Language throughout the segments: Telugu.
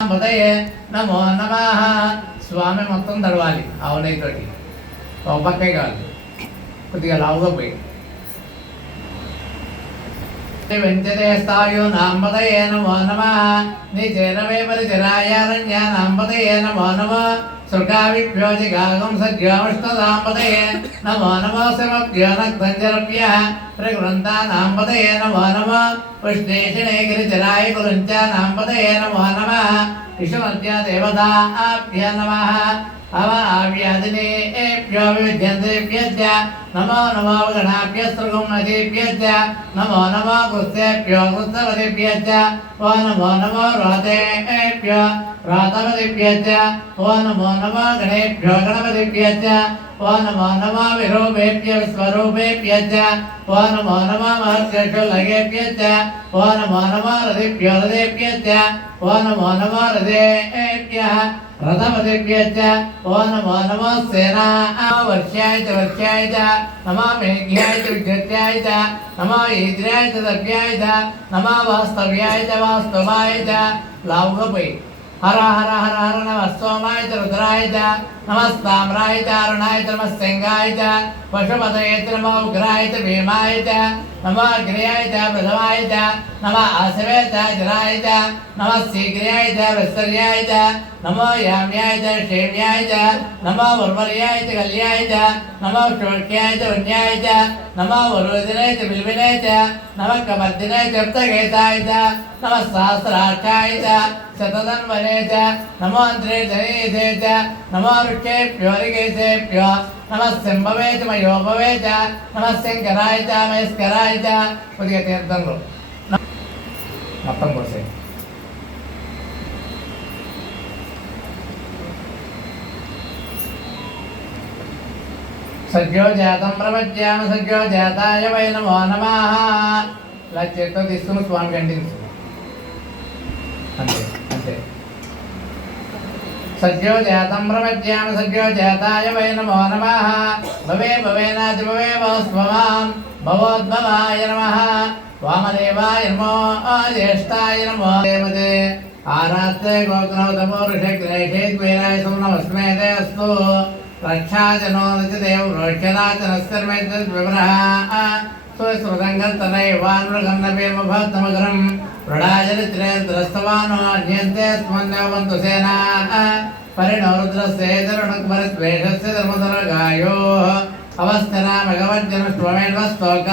పదయే నమో నమః. స్వామి మొత్తం తడవాలి ఆవునైతోటి, ఒక పక్కే కాదు, కొద్దిగా లావుగా పోయి వెంచతే స్థాయు నాంపదయే నమో నమః. నీ చేరవే పరిచరాయారణ్య నాంపదయే నమో నమః. సుఖావిభ్యోజిగాగం సజ్యోమష్టదాంపదయే నమో నమో శివభ్యో నక్తంజరభ్య ప్రగృంతా నాంపదయే నమో నమః. ఉష్ణేషిణే గిరిచరాయ కురుంచ నాంపదయే నమో నమః. విషమద్య దేవతాభ్య నమః. అవావ్యాదినేభ్యో వివిధ్యంతేభ్యశ్చ నమో నమో గణాభ్య సృగుణదేభ్యశ్చ నమో నమో కృత్యేభ్యో కృత్సవదేభ్యశ్చ ఓ నమో నమో రోతేభ్యో రోతవదేభ్యశ్చ ఓ నమో నమో గణేభ్యో గణపతిభ్యశ్చ ఓ నమో నమో విరూపేభ్య విశ్వరూపేభ్యశ్చ ఓ నమో నమో మహర్షేషు లగేభ్యశ్చ ఓ నమో నమో రథేభ్యో రథేభ్యశ్చ ఓ నమో నమో రథేభ్యః రథపతిభ్యశ్చ ఓ నమో నమో సేనా వర్ష్యాయ చ వర్ష్యాయ చ నమో మేఘ్యాయ చ విఘ్నత్యాయ చ నమో ఈద్ర్యాయ చ దవ్యాయ చ నమో వాస్తవ్యాయ చ వాస్తవాయ చ. లావుగా పోయి హర హర హర హర నమ సోమాయ చ రుద్రాయ చ నమస్తామ్రాయ చ అరుణాయ చ నమస్సింగాయ చ పశుపతయే చ నమో ఉగ్రాయ చ భీమాయ చ నమో అగ్రయాయ చ ప్రథమాయ చ నమో ఆశవే చ జరాయ చ నమో శీఘ్రాయ చ విస్తర్యాయ చ నమో యామ్యాయ చ క్షేమ్యాయ చ నమో ఉర్వర్యాయ చ కళ్యాయ చ నమో శోక్యాయ చ ఉన్యాయ చ నమో వరుదినే చ బిల్వినే చ నమో కమర్దినే చ ప్తకేశాయ చ నమో సహస్రాక్షాయ చ శతధన్వనే చ నమో అంత్రే జనేశే చ నమో వృక్షేభ్యో రికేశేభ్యో నమః శంభవే చ మయోభవే చ నమః శంకరాయ చ మహేశ్వరాయ చ. కొద్దిగా తీర్థంలో మొత్తం కోసే సజ్జో జాతం ప్రపద్యామ సజ్జో జాతాయ వై నమో నమః. ఇలా చేత్తో తీసుకుని స్వామి ఖండించు, అంతే అంతే. సజ్జో జాతం ప్రపద్యామ సజ్జో జాతాయ వై నమో నమః. భవే భవేనాతి భవే భవస్వమాం భవోద్భవాయ నమః. వామదేవాయ నమో జ్యేష్ఠాయ నమో దేవతే ఆరాత్రే గోత్రవతమోరుషగ్రేషే ద్వేరాయ నమస్మేతే అస్తు. రక్షాజనో రచదేవ రోక్షరాచనస్తర్మేతద్వివరః స్వశ్రుతంగత్తనైవాన్మృగన్నపేమభద్రమగరం వృడాచరిత్రేద్రస్తవానో అజ్ఞంతే స్మన్యవంతు సేనాః. పరిణో రుద్రస్యేతరుణక్మరద్వేషస్య ధర్మధరగాయోః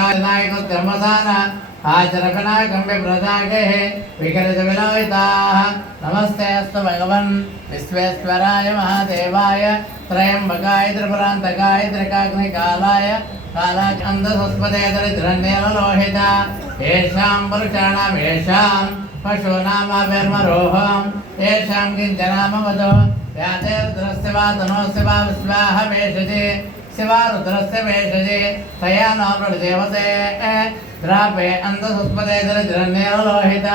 అవస్థరామగవజ్జనస్వమేన్వస్తోకాయనాయకత్యమసాన ఆచరకనాకం విప్రదాగేః వికరిత విలోహితాః. నమస్తే అస్తు భగవన్ విశ్వేశ్వరాయ మహాదేవాయ త్రయంబకాయ త్రిపురాంతకాయ త్రికాగ్నికాలాయ కాలాచందసస్పదే దరిద్రన్యలోహిత. ఏషాం పురుషాణాం ఏషాం పశూనామాభిర్మరోహం ఏషాం కించనామవదో వ్యాతే రుద్రస్య వా తనోస్య వా విశ్వాహ వేషజే శివా రుద్రస్య వేషజే తయా నో మృడదేవతే ద్రాపే అందసుస్పదే దరిద్రన్యలోహిత.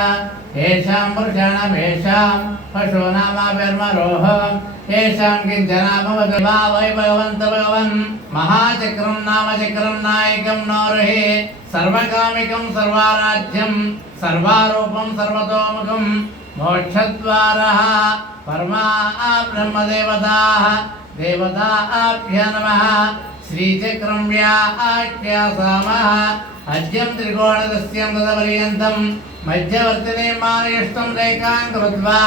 ఏషాం పురుషాణాం ఏషాం పశూనామాభిర్మరోహం ఏషాం కించనామవదో వా వై భగవంత భగవన్ మహాచక్రం నామచక్రం నాయకం నోరుహి సర్వకామికం సర్వారాజ్యం సర్వారూపం సర్వతోముఖం మోక్షద్వారః పరమా బ్రహ్మదేవతాః దేవతాభ్య నమః. శ్రీచక్రం వ్యాఖ్యాసామః అద్యం త్రికోణదస్యం తదపర్యంతం మధ్యవర్తినే మానయిష్టం రేఖాం కృత్వా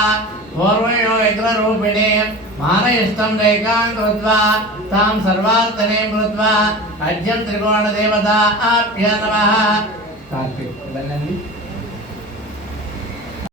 పూర్వయో యగ్రరూపిణే మానయిష్టం రేఖాం కృత్వా తాం సర్వార్థనే కృత్వా అద్యం త్రికోణదేవతాభ్య నమః.